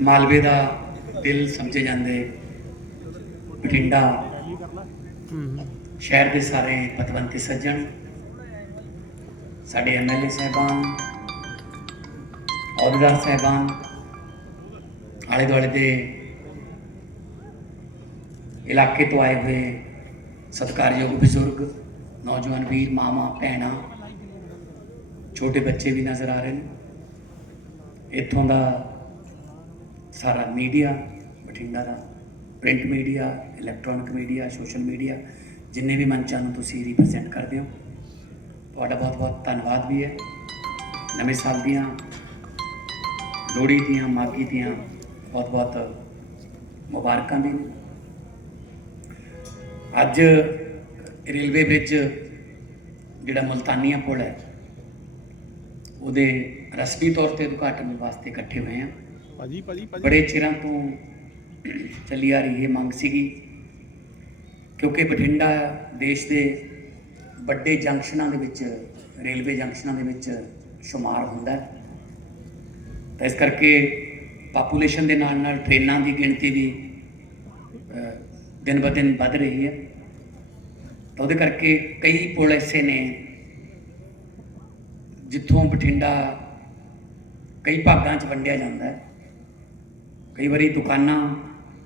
ਮਾਲਵੇ ਦਾ ਦਿਲ ਸਮਝੇ ਜਾਂਦੇ, ਬਠਿੰਡਾ, ਸ਼ਹਿਰ ਦੇ ਸਾਰੇ ਪਤਵੰਤੇ ਸੱਜਣ, ਸਾਡੇ ਐਮਐਲਏ ਸਾਹਿਬਾਨ, ਅਹੁਦੇਦਾਰ ਸਾਹਿਬਾਨ, ਆਲੇ ਦੁਆਲੇ ਦੇ ਇਲਾਕੇ ਤੋਂ ਆਏ ਹੋਏ ਸਤਿਕਾਰਯੋਗ ਬਜ਼ੁਰਗ, ਨੌਜਵਾਨ ਵੀਰ ਮਾਮਾ ਭੈਣਾਂ, ਛੋਟੇ ਬੱਚੇ ਵੀ ਨਜ਼ਰ ਆ ਰਹੇ ਨੇ। ਇੱਥੋਂ ਦਾ ਸਾਰਾ ਮੀਡੀਆ, ਬਠਿੰਡਾ ਦਾ, print media, electronic media, social media, ਜਿੰਨੇ ਵੀ ਮੰਚਾਂ ਨੂੰ ਤੁਸੀਂ ਰਿਪਰੈਜ਼ੈਂਟ ਕਰਦੇ ਹੋ, ਤੁਹਾਡਾ ਬਹੁਤ ਬਹੁਤ ਧੰਨਵਾਦ ਵੀ ਹੈ। ਨਵੇਂ ਸਾਲ ਦੀਆਂ ਲੋਹੜੀ ਦੀਆਂ ਮਾਗੀ ਦੀਆਂ ਬਹੁਤ ਬਹੁਤ ਮੁਬਾਰਕਾਂ ਵੀ ਅੱਜ ਰੇਲਵੇ ਬ੍ਰਿਜ ਜਿਹੜਾ ਮੁਲਤਾਨੀਆ ਪੁਲ ਹੈ, ਉਹਦੇ ਰਸਮੀ ਤੌਰ ਤੇ ਉਦਘਾਟਨ ਵਾਸਤੇ ਇਕੱਠੇ ਹੋਏ ਹਾਂ। ਭਾਜੀ ਭਾਜੀ ਬੜੇ ਚਿਰਾਂ ਤੋਂ ਚੱਲੀ ਆ ਰਹੀ ਇਹ ਮੰਗ ਸੀਗੀ, ਕਿਉਂਕਿ ਬਠਿੰਡਾ ਦੇਸ਼ ਦੇ ਵੱਡੇ ਜੰਕਸ਼ਨਾਂ ਦੇ ਵਿੱਚ, ਰੇਲਵੇ ਜੰਕਸ਼ਨਾਂ ਦੇ ਵਿੱਚ ਸ਼ੁਮਾਰ ਹੁੰਦਾ ਹੈ। ਤਾਂ ਇਸ ਕਰਕੇ ਪਾਪੂਲੇਸ਼ਨ ਦੇ ਨਾਲ ਨਾਲ ਟ੍ਰੇਨਾਂ ਦੀ ਗਿਣਤੀ ਵੀ ਦਿਨ ਬ ਦਿਨ ਵੱਧ ਰਹੀ ਹੈ। ਤਾਂ ਉਹਦੇ ਕਰਕੇ ਕਈ ਪੁਲ ਐਸੇ ਨੇ ਜਿੱਥੋਂ ਬਠਿੰਡਾ ਕਈ ਭਾਗਾਂ 'ਚ ਵੰਡਿਆ ਜਾਂਦਾ ਹੈ। ਕਈ ਵਾਰੀ ਦੁਕਾਨਾਂ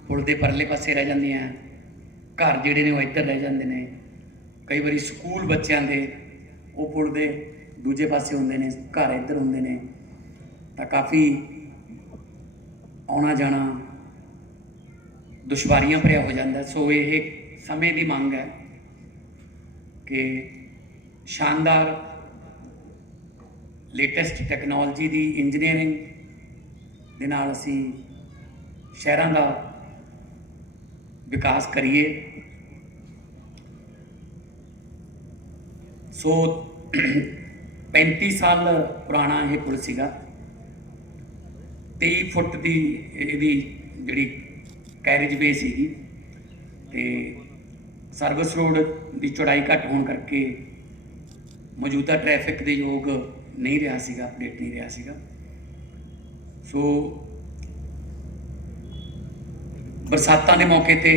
ਪੁਲ ਦੇ ਪਰਲੇ ਪਾਸੇ ਰਹਿ ਜਾਂਦੀਆਂ, ਘਰ ਜਿਹੜੇ ਨੇ ਉਹ ਇੱਧਰ ਰਹਿ ਜਾਂਦੇ ਨੇ। ਕਈ ਵਾਰੀ ਸਕੂਲ ਬੱਚਿਆਂ ਦੇ ਉਹ ਪੁਲ ਦੇ ਦੂਜੇ ਪਾਸੇ ਹੁੰਦੇ ਨੇ, ਘਰ ਇੱਧਰ ਹੁੰਦੇ ਨੇ। ਤਾਂ ਕਾਫੀ ਆਉਣਾ ਜਾਣਾ ਦੁਸ਼ਵਾਰੀਆਂ ਭਰਿਆ ਹੋ ਜਾਂਦਾ। ਸੋ ਇਹ ਸਮੇਂ ਦੀ ਮੰਗ ਹੈ ਕਿ ਸ਼ਾਨਦਾਰ ਲੇਟੈਸਟ ਟੈਕਨੋਲੋਜੀ ਦੀ ਇੰਜੀਨੀਅਰਿੰਗ ਦੇ ਨਾਲ ਅਸੀਂ ਸ਼ਹਿਰਾਂ ਦਾ ਵਿਕਾਸ ਕਰੀਏ। ਸੋ 35 ਸਾਲ ਪੁਰਾਣਾ ਇਹ ਪੁਲ ਸੀਗਾ। 23 ਫੁੱਟ ਦੀ ਇਹਦੀ ਜਿਹੜੀ ਕੈਰੇਜ ਵੇ ਸੀਗੀ ਤੇ ਸਰਵਿਸ ਰੋਡ ਦੀ ਚੌੜਾਈ ਘੱਟ ਹੋਣ ਕਰਕੇ ਮੌਜੂਦਾ ਟ੍ਰੈਫਿਕ ਦੇ ਯੋਗ ਨਹੀਂ ਰਿਹਾ ਸੀਗਾ ਅਪਡੇਟ ਨਹੀਂ ਰਿਹਾ ਸੀਗਾ। ਸੋ ਬਰਸਾਤਾਂ ਦੇ ਮੌਕੇ ਤੇ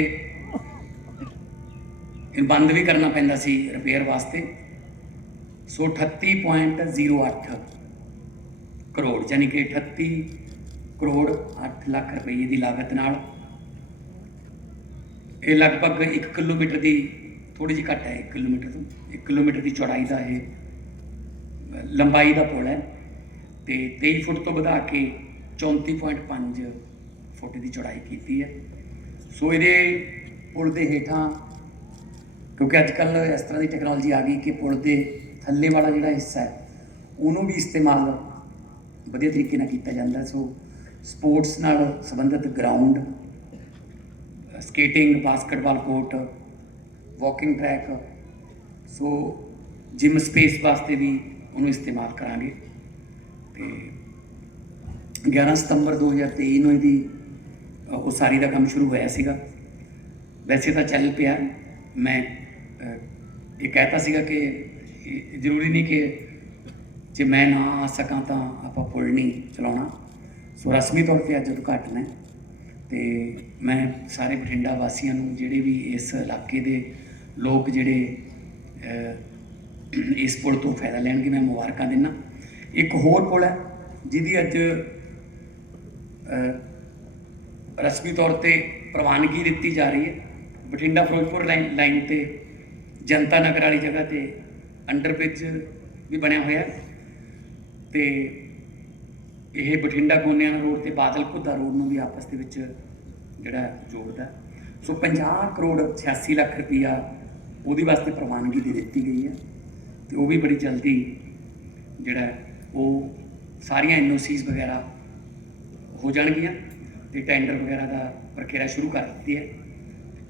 ਇਹ ਬੰਦ ਵੀ ਕਰਨਾ ਪੈਂਦਾ ਸੀ ਰਿਪੇਅਰ ਵਾਸਤੇ। ਸੋ 38.08 ਕਰੋੜ ਯਾਨੀ ਕਿ 38 ਕਰੋੜ 8 ਲੱਖ ਰੁਪਏ ਦੀ ਲਾਗਤ ਨਾਲ ਇਹ ਲਗਭਗ 1 ਕਿਲੋਮੀਟਰ ਦੀ ਥੋੜੀ ਜਿਹੀ ਘੱਟ ਹੈ 1 ਕਿਲੋਮੀਟਰ ਤੋਂ 1 ਕਿਲੋਮੀਟਰ ਦੀ ਚੌੜਾਈ ਦਾ ਇਹ ਲੰਬਾਈ ਦਾ ਪੁਲ ਹੈ ਤੇ 23 ਫੁੱਟ ਤੋਂ ਵਧਾ ਕੇ 34.5 ਫੁੱਟ ਦੀ ਚੌੜਾਈ ਕੀਤੀ ਹੈ। ਸੋ ਇਹਦੇ ਪੁਲ ਦੇ ਹੇਠਾਂ, ਕਿਉਂਕਿ ਅੱਜ ਕੱਲ ਇਸ ਤਰ੍ਹਾਂ ਦੀ ਟੈਕਨੋਲੋਜੀ ਆ ਗਈ ਕਿ ਪੁਲ ਦੇ ਥੱਲੇ ਵਾਲਾ ਜਿਹੜਾ ਹਿੱਸਾ ਹੈ, ਉਹਨੂੰ ਵੀ ਇਸਤੇਮਾਲ ਵਧੀਆ ਤਰੀਕੇ ਨਾਲ ਕੀਤਾ ਜਾਂਦਾ ਸੋ ਸਪੋਰਟਸ ਨਾਲ ਸੰਬੰਧਿਤ ground, skating, basketball court, walking track, so gym space ਵਾਸਤੇ ਵੀ ਉਹਨੂੰ ਇਸਤੇਮਾਲ ਕਰਾਂਗੇ। ਤੇ 11 ਸਤੰਬਰ 2023 ਨੂੰ ਇਹਦੀ ਅ, ਉਸਾਰੀ ਦਾ ਕੰਮ ਸ਼ੁਰੂ ਹੋਇਆ ਸੀਗਾ। ਵੈਸੇ ਤਾਂ ਚੱਲ ਪਿਆ। ਮੈਂ ਇਹ ਕਹਿਤਾ ਸੀਗਾ ਕਿ ਜ਼ਰੂਰੀ ਨਹੀਂ ਕਿ ਜੇ ਮੈਂ ਨਾ ਆ ਸਕਾਂ ਤਾਂ ਆਪਾਂ ਪੁਲ ਨਹੀਂ ਚਲਾਉਣਾ। ਸੋ ਰਸਮੀ ਤੌਰ ਤੇ ਅੱਜ ਉਦਘਾਟਨ ਹੈ ਤੇ ਮੈਂ ਸਾਰੇ ਬਠਿੰਡਾ ਵਾਸੀਆਂ ਨੂੰ ਜਿਹੜੇ ਵੀ ਇਸ ਇਲਾਕੇ ਦੇ ਲੋਕ ਜਿਹੜੇ ਇਸ ਪੁਲ ਤੋਂ ਫਾਇਦਾ ਲੈਣਗੇ ਮੈਂ ਮੁਬਾਰਕਾਂ ਦਿੰਦਾ। ਇੱਕ ਹੋਰ ਪੁਲ ਹੈ ਜਿਹਦੀ ਅੱਜ ਰਸਮੀ ਤੌਰ ਤੇ ਪ੍ਰਵਾਨਗੀ ਦਿੱਤੀ ਜਾ ਰਹੀ ਹੈ। ਬਠਿੰਡਾ ਫਿਰੋਜ਼ਪੁਰ ਲਾਈਨ ਲਾਈਨ ਤੇ ਜਨਤਾ ਨਗਰ ਵਾਲੀ ਜਗ੍ਹਾ ਤੇ ਅੰਡਰਬ੍ਰਿਜ ਵੀ ਬਣਿਆ ਹੋਇਆ ਹੈ। ਤੇ ਇਹ ਬਠਿੰਡਾ ਗੋਨਿਆਣਾ ਰੋਡ ਤੇ ਬਾਦਲ ਘੁੱਦਾ ਰੋਡ ਨੂੰ ਵੀ ਆਪਸ ਦੇ ਵਿੱਚ ਜਿਹੜਾ ਜੋੜਦਾ ਸੋ 50 ਕਰੋੜ 86 ਲੱਖ ਰੁਪਈਆ ਉਹਦੇ ਵਾਸਤੇ ਪ੍ਰਵਾਨਗੀ ਦੇ ਦਿੱਤੀ ਗਈ ਹੈ ਤੇ ਉਹ ਵੀ ਬੜੀ ਜਲਦੀ ਜਿਹੜਾ ਉਹ ਸਾਰੀਆਂ ਐਨਓਸੀਜ਼ ਵਗੈਰਾ ਹੋ ਜਾਣਗੀਆਂ। ਤੇ ਟੈਂਡਰ ਵਗੈਰਾ ਦਾ ਪ੍ਰਕਿਰਿਆ ਸ਼ੁਰੂ ਕਰ ਦਿੱਤੀ ਹੈ।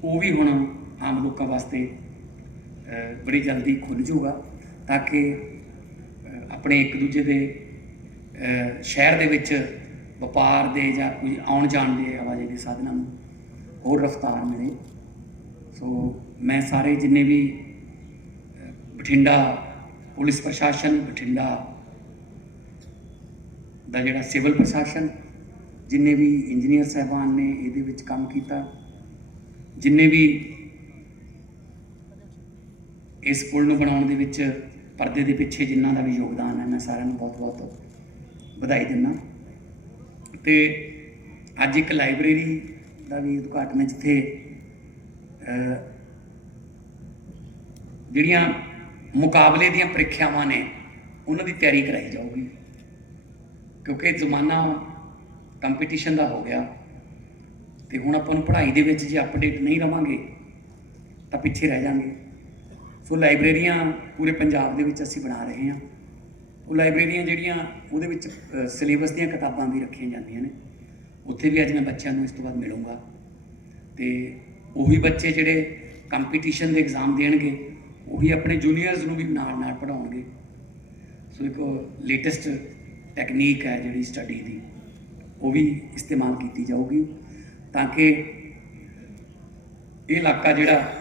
ਉਹ ਵੀ ਹੁਣ ਆਮ ਲੋਕਾਂ ਵਾਸਤੇ ਬੜੀ ਜਲਦੀ ਖੁੱਲ ਜਾਊਗਾ ਤਾਂ ਕਿ ਆਪਣੇ ਇੱਕ ਦੂਜੇ ਦੇ ਸ਼ਹਿਰ ਦੇ ਵਿੱਚ ਵਪਾਰ ਦੇ ਜਾਂ ਕੋਈ ਆਉਣ ਜਾਣ ਦੇ ਆਵਾਜਾਈ ਦੇ ਸਾਧਨਾਂ ਨੂੰ ਹੋਰ ਰਫ਼ਤਾਰ ਮਿਲੇ। ਸੋ ਮੈਂ ਸਾਰੇ ਜਿੰਨੇ ਵੀ ਬਠਿੰਡਾ ਪੁਲਿਸ ਪ੍ਰਸ਼ਾਸਨ, ਬਠਿੰਡਾ ਦਾ ਜਿਹੜਾ ਸਿਵਲ ਪ੍ਰਸ਼ਾਸਨ ਜਿੰਨੇ ਵੀ ਇੰਜੀਨੀਅਰ ਸਾਹਿਬਾਨ ਨੇ ਇਹਦੇ ਵਿੱਚ ਕੰਮ ਕੀਤਾ, ਜਿੰਨੇ ਵੀ ਇਸ ਪੁਲ ਨੂੰ ਬਣਾਉਣ ਦੇ ਵਿੱਚ ਪਰਦੇ ਦੇ ਪਿੱਛੇ ਜਿਨ੍ਹਾਂ ਦਾ ਵੀ ਯੋਗਦਾਨ ਹੈ, ਮੈਂ ਸਾਰਿਆਂ ਨੂੰ ਬਹੁਤ-ਬਹੁਤ ਵਧਾਈ ਦਿੰਦਾ। ਤੇ ਅੱਜ ਇੱਕ ਲਾਇਬ੍ਰੇਰੀ ਦਾ ਵੀ ਉਦਘਾਟਨ ਹੈ, ਜਿੱਥੇ ਜਿਹੜੀਆਂ ਮੁਕਾਬਲੇ ਦੀਆਂ ਪ੍ਰੀਖਿਆਵਾਂ ਨੇ, ਉਹਨਾਂ ਦੀ ਤਿਆਰੀ ਕਰਾਈ ਜਾਊਗੀ। ਕਿਉਂਕਿ ਜ਼ਮਾਨਾ ਕੰਪੀਟੀਸ਼ਨ ਦਾ ਹੋ ਗਿਆ। ਤੇ ਹੁਣ ਆਪਾਂ ਨੂੰ ਪੜ੍ਹਾਈ ਦੇ ਵਿੱਚ ਜੇ ਅਪਡੇਟ ਨਹੀਂ ਰਵਾਂਗੇ, ਤਾਂ ਪਿੱਛੇ ਰਹਿ ਜਾਾਂਗੇ। ਸੋ ਲਾਇਬ੍ਰੇਰੀਆਂ ਪੂਰੇ ਪੰਜਾਬ ਦੇ ਵਿੱਚ ਅਸੀਂ ਬਣਾ ਰਹੇ ਹਾਂ। ਉਹ ਲਾਇਬ੍ਰੇਰੀਆਂ ਜਿਹੜੀਆਂ, ਉਹਦੇ ਵਿੱਚ ਸਿਲੇਬਸ ਦੀਆਂ ਕਿਤਾਬਾਂ ਵੀ ਰੱਖੀਆਂ ਜਾਂਦੀਆਂ ਨੇ। ਉੱਥੇ ਵੀ ਅੱਜ ਮੈਂ ਬੱਚਿਆਂ ਨੂੰ ਇਸ ਤੋਂ ਬਾਅਦ ਮਿਲੂੰਗਾ। ਤੇ ਉਹੀ ਬੱਚੇ ਜਿਹੜੇ ਕੰਪੀਟੀਸ਼ਨ ਦੇ ਐਗਜ਼ਾਮ ਦੇਣਗੇ, ਉਹੀ ਆਪਣੇ ਜੂਨੀਅਰਸ ਨੂੰ ਵੀ ਨਾਲ ਨਾਲ ਪੜ੍ਹਾਉਣਗੇ। ਸੋ ਇੱਕ ਲੇਟੈਸਟ ਟੈਕਨੀਕ ਹੈ ਜਿਹੜੀ ਸਟੱਡੀ ਦੀ। ਉਹ ਵੀ ਇਸਤੇਮਾਲ ਕੀਤੀ ਜਾਊਗੀ ਤਾਂ ਕਿ ਇਹ ਇਲਾਕਾ ਜਿਹੜਾ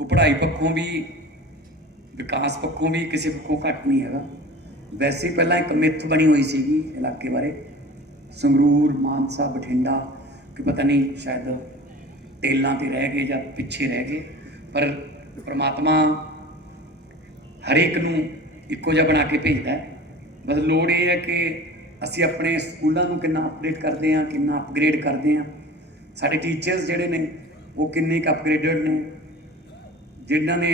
ਉਹ ਪੜ੍ਹਾਈ ਪੱਖੋਂ ਵੀ, ਵਿਕਾਸ ਪੱਖੋਂ ਵੀ ਕਿਸੇ ਪੱਖੋਂ ਘੱਟ ਨਹੀਂ ਹੈਗਾ। ਵੈਸੇ ਪਹਿਲਾਂ ਇੱਕ ਮਿੱਥ ਬਣੀ ਹੋਈ ਸੀਗੀ ਇਲਾਕੇ ਬਾਰੇ। ਸੰਗਰੂਰ, ਮਾਨਸਾ, ਬਠਿੰਡਾ, ਕਿ ਪਤਾ ਨਹੀਂ ਸ਼ਾਇਦ ਟੇਲਾਂ ਤੇ ਰਹਿ ਗਏ ਜਾਂ ਪਿੱਛੇ ਰਹਿ ਗਏ। ਪਰ ਪ੍ਰਮਾਤਮਾ ਹਰੇਕ ਨੂੰ ਇੱਕੋ ਜਿਹਾ ਬਣਾ ਕੇ ਭੇਜਦਾ ਹੈ। ਬਸ ਲੋੜ ਇਹ ਹੈ ਕਿ ਅਸੀਂ ਆਪਣੇ ਸਕੂਲਾਂ ਨੂੰ ਕਿੰਨਾ ਅਪਡੇਟ ਕਰਦੇ ਹਾਂ, ਕਿੰਨਾ ਅਪਗ੍ਰੇਡ ਕਰਦੇ ਹਾਂ। ਸਾਡੇ ਟੀਚਰਸ ਜਿਹੜੇ ਨੇ, ਉਹ ਕਿੰਨੇ ਕੁ ਅਪਗ੍ਰੇਡਡ ਨੇ, ਜਿਨ੍ਹਾਂ ਨੇ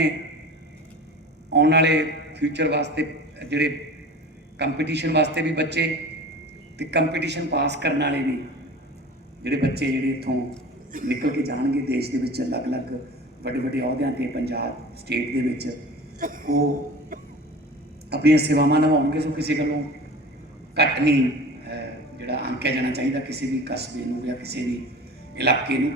ਆਉਣ ਵਾਲੇ ਫਿਊਚਰ ਵਾਸਤੇ ਜਿਹੜੇ ਕੰਪੀਟੀਸ਼ਨ ਵਾਸਤੇ ਵੀ ਬੱਚੇ ਤੇ ਕੰਪੀਟੀਸ਼ਨ ਪਾਸ ਕਰਨ ਵਾਲੇ ਵੀ ਜਿਹੜੇ ਬੱਚੇ ਜਿਹੜੇ ਇੱਥੋਂ ਨਿਕਲ ਕੇ ਜਾਣਗੇ ਦੇਸ਼ ਦੇ ਵਿੱਚ ਅਲੱਗ-ਅਲੱਗ ਵੱਡੇ ਵੱਡੇ ਅਹੁਦਿਆਂ ਤੇ ਪੰਜਾਬ ਸਟੇਟ ਦੇ ਵਿੱਚ, ਉਹ ਆਪਣੀਆਂ ਸੇਵਾਵਾਂ ਨਿਭਾਉਣਗੇ। ਸੋ ਕਿਸੇ ਗੱਲੋਂ ਘੱਟ ਨਹੀਂ ਜਿਹੜਾ ਅੰਕਿਆ ਜਾਣਾ ਚਾਹੀਦਾ ਕਿਸੇ ਵੀ ਕਸਬੇ ਨੂੰ ਜਾਂ ਕਿਸੇ ਵੀ ਇਲਾਕੇ ਨੂੰ।